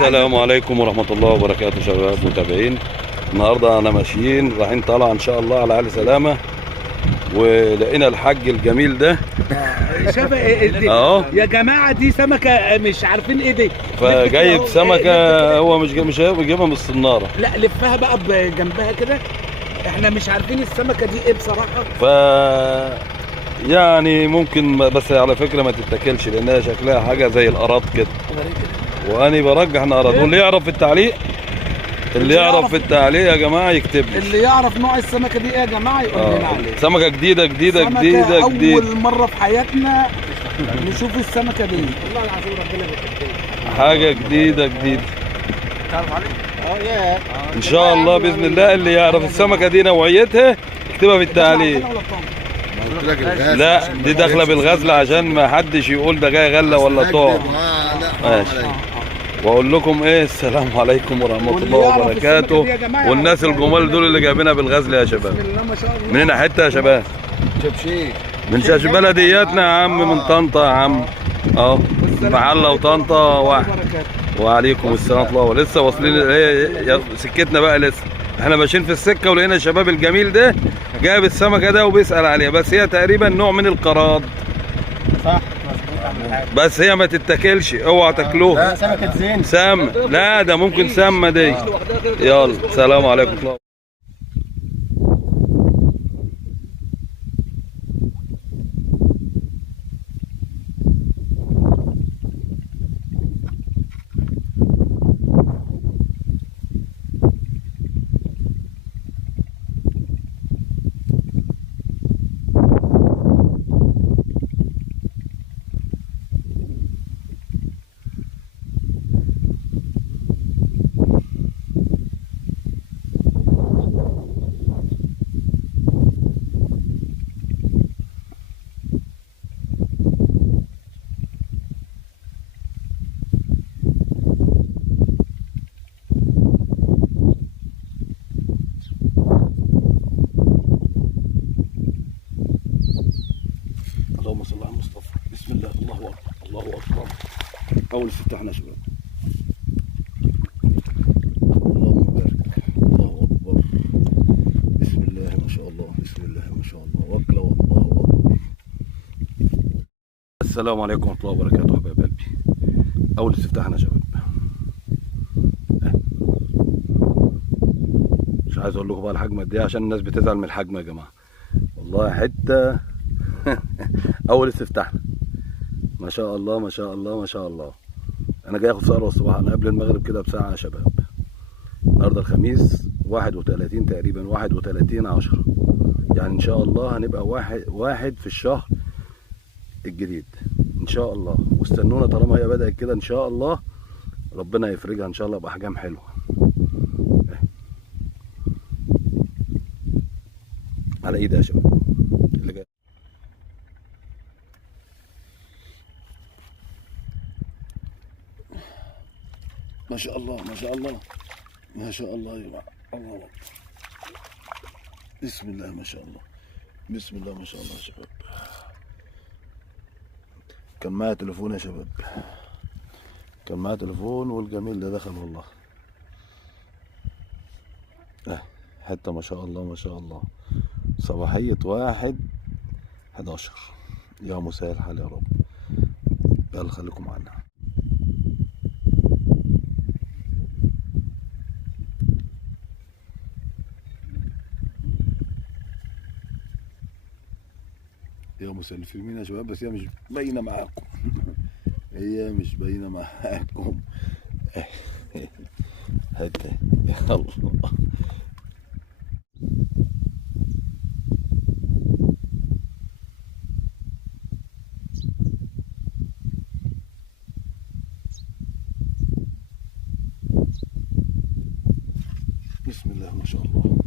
السلام عليكم ورحمة الله وبركاته شباب متابعين. النهاردة أنا ماشيين رايحين طالعة إن شاء الله على أهل سلامة، ولقينا الحاج الجميل ده شبه ايه أهو. يا جماعة دي سمكة مش عارفين ايه دي، فجايب سمكة هو مش هيجيبها من الصنارة. لا لفها بقى بجنبها كده، احنا مش عارفين السمكة دي ايه بصراحة. ف يعني ممكن، بس على فكرة ما تتاكلش لأنها شكلها حاجة زي القراط كده، وأنا برجح إن قراط. واللي يعرف في التعليق، اللي يعرف في التعليق يا جماعة يكتب لي. اللي يعرف نوع السمكة دي ايه يا جماعة يقول لنا عليه. سمكة جديدة جديدة سمكة جديدة جديدة، أول مرة في حياتنا نشوف السمكة دي، والله العظيم ربنا بيحبها. حاجة جديدة جديدة تعرف عليه؟ ان شاء الله باذن الله. اللي يعرف السمكه دي نوعيتها يكتبها في التعليق. لا دي داخله بالغزل عشان ما حدش يقول ده جاي غله ولا طعم. ماشي. واقول لكم ايه، السلام عليكم ورحمه الله وبركاته. والناس الجمال دول اللي جايبينها بالغزل يا شباب. بسم الله ما شاء الله. منين حته يا شباب؟ من شاش بلدياتنا يا عم، من طنطا يا عم. اهو محله وطنطا واحد. وعليكم السلام ورحمه الله. ولسه واصلين سكتنا بقى، لسه احنا ماشيين في السكه ولقينا الشباب الجميل ده جايب السمكه ده وبيسال عليها، بس هي تقريبا نوع من القراض. صح. بس هي ما تتاكلش، اوعى تاكلوها. لا سمكة زين. سام، لا ده ممكن سامه دي. يلا سلام عليكم. اللهم صل على المصطفى. بسم الله، الله اكبر الله اكبر. اول استفتاحنا يا شباب. اللهم بارك، الله اكبر. بسم الله ما شاء الله، بسم الله ما شاء الله، واكله والله اكبر. السلام عليكم ورحمه الله وبركاته حبايب قلبي. اول استفتاحنا يا شباب. مش عايز اقول لكم بقى الحجم قد ايه عشان الناس بتزعل من الحجم يا جماعه. والله حته اول استفتاحنا ما شاء الله ما شاء الله ما شاء الله. انا جاي اخد ثروه الصباح، انا قبل المغرب كده بساعه يا شباب. النهارده الخميس 31 تقريبا، 31/10، يعني ان شاء الله هنبقى واحد في الشهر الجديد ان شاء الله. واستنونا طالما هي بدأت كده ان شاء الله ربنا يفرجها ان شاء الله باحجام حلوه. على ايدي يا شباب اللي جاي. ما شاء الله ما شاء الله ما شاء الله يا جماعه. الله اكبر. بسم الله ما شاء الله، بسم الله ما شاء الله يا شباب. كان معايا تليفون يا شباب، كان معايا تليفون والجميل ده دخل والله. حته ما شاء الله ما شاء الله. صباحيه 1/11. يا مسهل الحال يا رب. يلا خليكم معانا. يا مسلفين يا شباب، بس هي مش باينه معاكم. هي مش باينه معاكم. هات يلا. بسم الله ما شاء الله،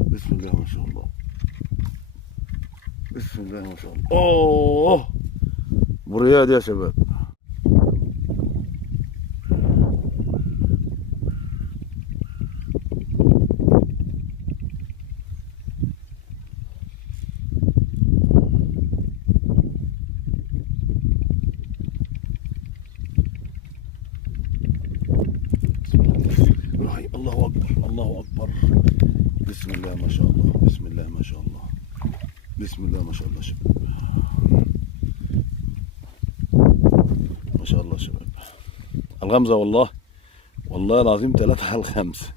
بسم الله ما شاء الله، بسم الله ما شاء الله. اوه برياد يا شباب. الله اكبر الله اكبر. بسم الله ما شاء الله، بسم الله ما شاء الله، بسم الله ما شاء الله شباب، ما شاء الله شباب. الغمزة والله والله العظيم 3 على 5.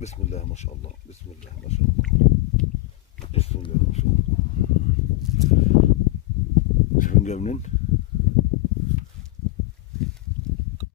بسم الله ما شاء الله، بسم الله ما شاء الله، بسم الله ما شاء الله. شوفين جاي منين؟